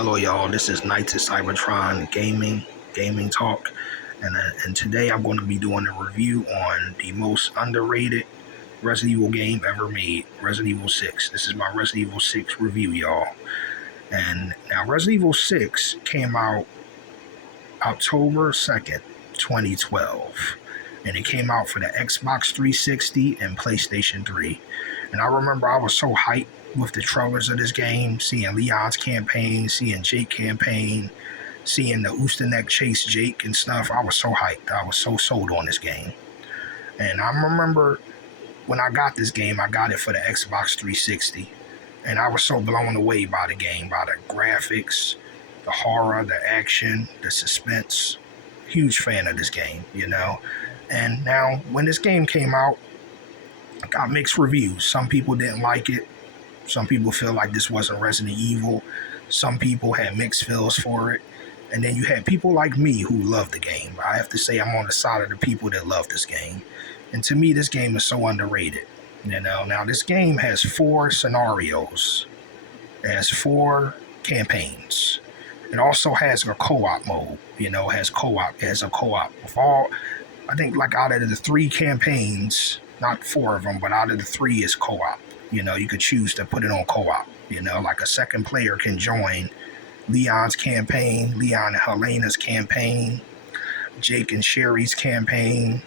Hello, y'all. This is Knights of Cybertron Gaming Talk, and today I'm going to be doing a review on the most underrated Resident Evil game ever made, Resident Evil 6. This is my Resident Evil 6 review, y'all. And now, Resident Evil 6 came out October 2nd, 2012, and it came out for the Xbox 360 and PlayStation 3. And I remember I was so hyped with the trailers of this game, seeing Leon's campaign, seeing Jake campaign, seeing the Oosterneck chase Jake and stuff. I was so hyped. I was so sold on this game. And I remember when I got this game, I got it for the Xbox 360. And I was so blown away by the game, by the graphics, the horror, the action, the suspense. Huge fan of this game, you know. And now, when this game came out, I got mixed reviews. Some people didn't like it. Some people feel like this wasn't Resident Evil. Some people had mixed feels for it. And then you had people like me who love the game. I have to say I'm on the side of the people that love this game. And to me, this game is so underrated. You know, now this game has 4 scenarios. It has 4 campaigns. It also has a co-op mode. You know, it has a co-op. With all, I think like out of the 3 campaigns, not 4 of them, but out of the 3 is co-op. You know, you could choose to put it on co-op. You know, like a second player can join Leon's campaign, Leon and Helena's campaign, Jake and Sherry's campaign,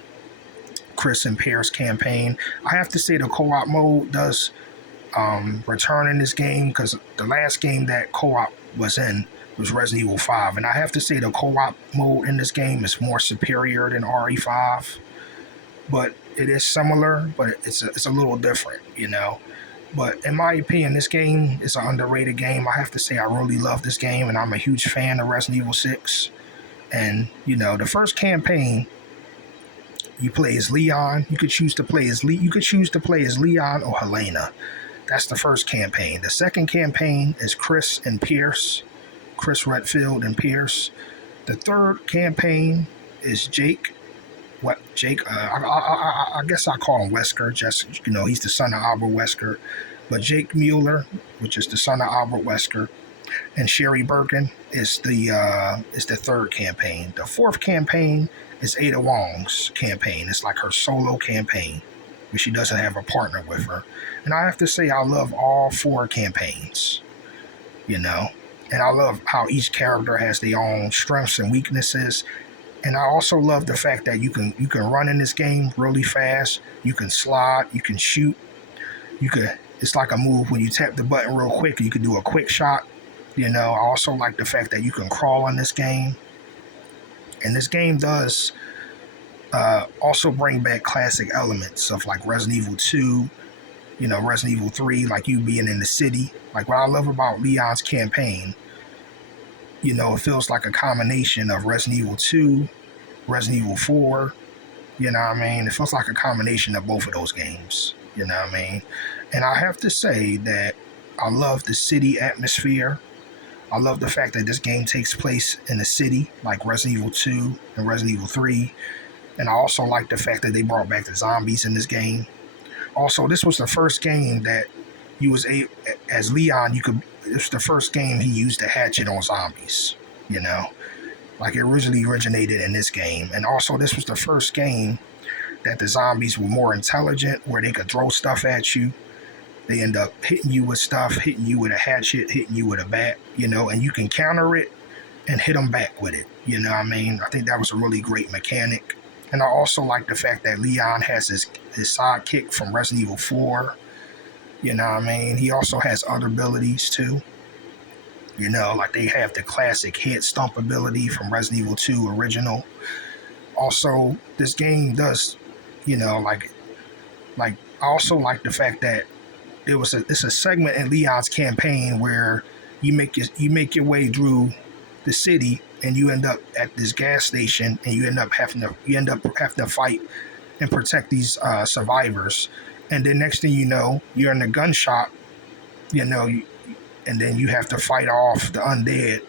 Chris and Pierce's campaign. I have to say the co-op mode does return in this game, because the last game that co-op was in was Resident Evil 5. And I have to say the co-op mode in this game is more superior than RE5. But it is similar, but it's a little different, you know. But in my opinion, this game is an underrated game. I have to say I really love this game, and I'm a huge fan of Resident Evil 6. And, you know, the first campaign, you play as Leon. You could choose to play as Leon or Helena. That's the first campaign. The second campaign is Chris and Pierce. Chris Redfield and Pierce. The third campaign is Jake. I guess I call him Wesker, just, you know, he's the son of Albert Wesker. But Jake Mueller, which is the son of Albert Wesker, and Sherry Birkin is the third campaign. The fourth campaign is Ada Wong's campaign. It's like her solo campaign, but she doesn't have a partner with her. And I have to say I love all 4 campaigns, you know. And I love how each character has their own strengths and weaknesses. And I also love the fact that you can run in this game really fast. You can slide. You can shoot. It's like a move when you tap the button real quick. You can do a quick shot. You know, I also like the fact that you can crawl in this game. And this game does also bring back classic elements of like Resident Evil 2, you know, Resident Evil 3, like you being in the city. Like what I love about Leon's campaign, you know, it feels like a combination of Resident Evil 2, Resident Evil 4, you know what I mean? It feels like a combination of both of those games, you know what I mean? And I have to say that I love the city atmosphere. I love the fact that this game takes place in the city, like Resident Evil 2 and Resident Evil 3. And I also like the fact that they brought back the zombies in this game. Also, this was the first game that as Leon, it's the first game he used the hatchet on zombies, you know, like it originally originated in this game. And also this was the first game that the zombies were more intelligent, where they could throw stuff at you. They end up hitting you with stuff, hitting you with a hatchet, hitting you with a bat, you know, and you can counter it and hit them back with it, you know what I mean? I think that was a really great mechanic. And I also like the fact that Leon has his sidekick from Resident Evil 4. You know what I mean? He also has other abilities too. You know, like they have the classic head stomp ability from Resident Evil 2 original. Also, this game does, you know, like I also like the fact that it's a segment in Leon's campaign where you make your way through the city and you end up at this gas station and you end up having to fight and protect these survivors. And then next thing you know, you're in the gun shop, you know, and then you have to fight off the undead.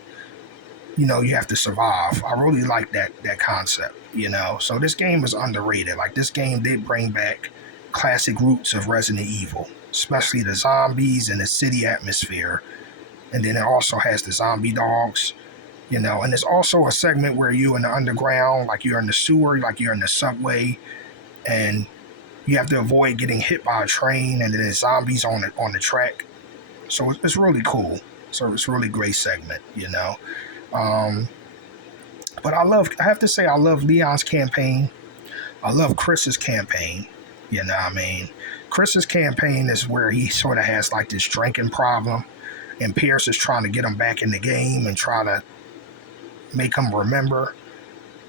You know, you have to survive. I really like that concept, you know. So this game is underrated. Like, this game did bring back classic roots of Resident Evil, especially the zombies and the city atmosphere. And then it also has the zombie dogs, and there's also a segment where you're in the underground, like you're in the sewer, like you're in the subway, and you have to avoid getting hit by a train, and then there's zombies on the track. So it's really cool. So it's a really great segment. Um, but I have to say, I love Leon's campaign. I love Chris's campaign. You know what I mean? Chris's campaign is where he sort of has like this drinking problem, and Pierce is trying to get him back in the game and try to make him remember.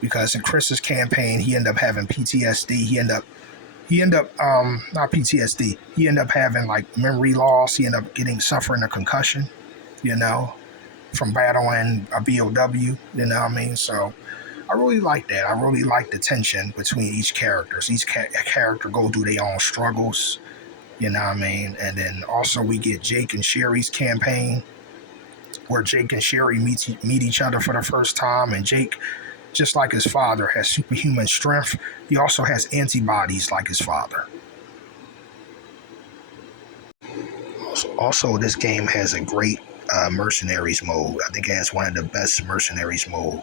Because in Chris's campaign, he ended up having PTSD. He ended up not PTSD. He ended up having like memory loss. He ended up suffering a concussion, you know, from battling a BOW. You know what I mean? So I really like that. I really like the tension between each character. Each character go through their own struggles. You know what I mean? And then also we get Jake and Sherry's campaign, where Jake and Sherry meet each other for the first time, and Jake, just like his father, has superhuman strength. He also has antibodies like his father. Also, this game has a great mercenaries mode. I think it has one of the best mercenaries mode.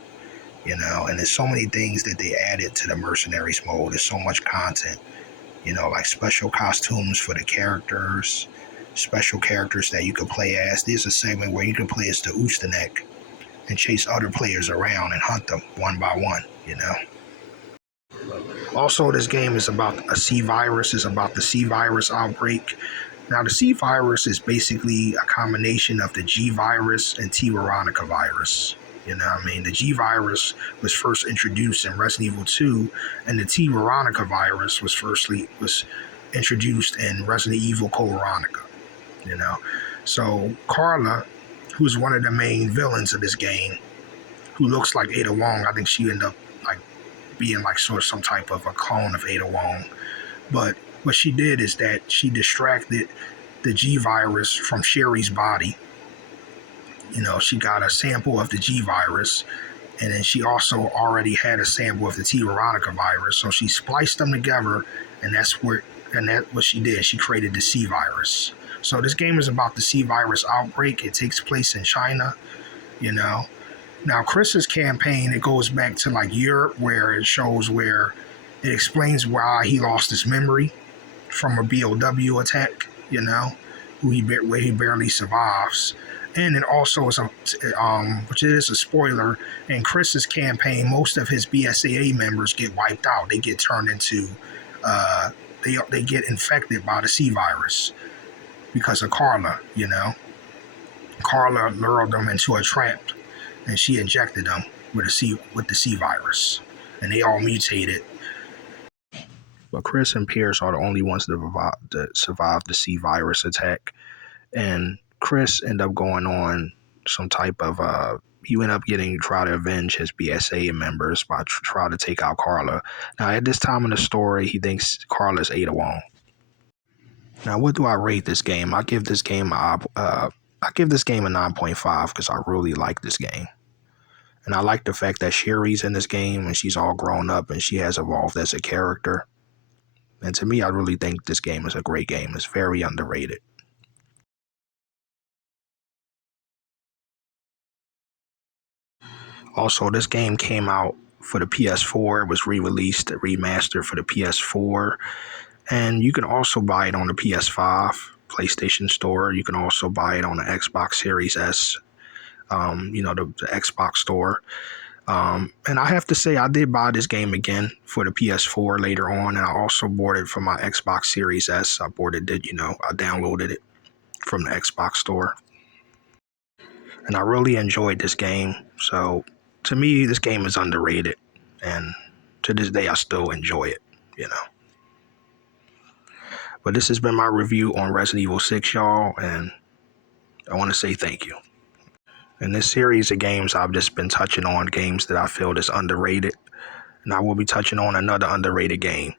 And there's so many things that they added to the mercenaries mode. There's so much content. Like special costumes for the characters, special characters that you can play as. There's a segment where you can play as the Oosterneck and chase other players around and hunt them one by one. Also, this game is about a C virus. It's about the C virus outbreak. Now, the C virus is basically a combination of the G virus and T Veronica virus. You know what I mean? The G virus was first introduced in Resident Evil 2, and the T Veronica virus was introduced in Resident Evil Code Veronica. So Carla, who's one of the main villains of this game, who looks like Ada Wong, I think she ended up like being like sort of some type of a clone of Ada Wong. But what she did is that she distracted the G virus from Sherry's body. She got a sample of the G virus, and then she also already had a sample of the T Veronica virus. So she spliced them together, and that's what she did. She created the C virus. So this game is about the C virus outbreak. It takes place in China. Now Chris's campaign, it goes back to like Europe, where it explains why he lost his memory from a BOW attack. Where he barely survives. And it also is which is a spoiler, in Chris's campaign, most of his BSAA members get wiped out. They get turned into, they get infected by the C virus because of Carla. Carla lured them into a trap, and she injected them with the C virus, and they all mutated. But Chris and Pierce are the only ones that survived the C virus attack, and Chris ended up going on some type of he ended up try to avenge his BSA members by try to take out Carla. Now at this time in the story, he thinks Carla's Ada Wong. Now what do I rate this game? I give this game a 9.5 because I really like this game. And I like the fact that Sherry's in this game and she's all grown up and she has evolved as a character. And to me, I really think this game is a great game. It's very underrated. Also, this game came out for the PS4. It was re-released, remastered for the PS4. And you can also buy it on the PS5 PlayStation Store. You can also buy it on the Xbox Series S, the Xbox Store. And I have to say, I did buy this game again for the PS4 later on. And I also bought it for my Xbox Series S. I downloaded it from the Xbox Store. And I really enjoyed this game. So to me, this game is underrated. And to this day, I still enjoy it, But this has been my review on Resident Evil 6, y'all. And I want to say thank you. In this series of games, I've just been touching on games that I feel is underrated. And I will be touching on another underrated game,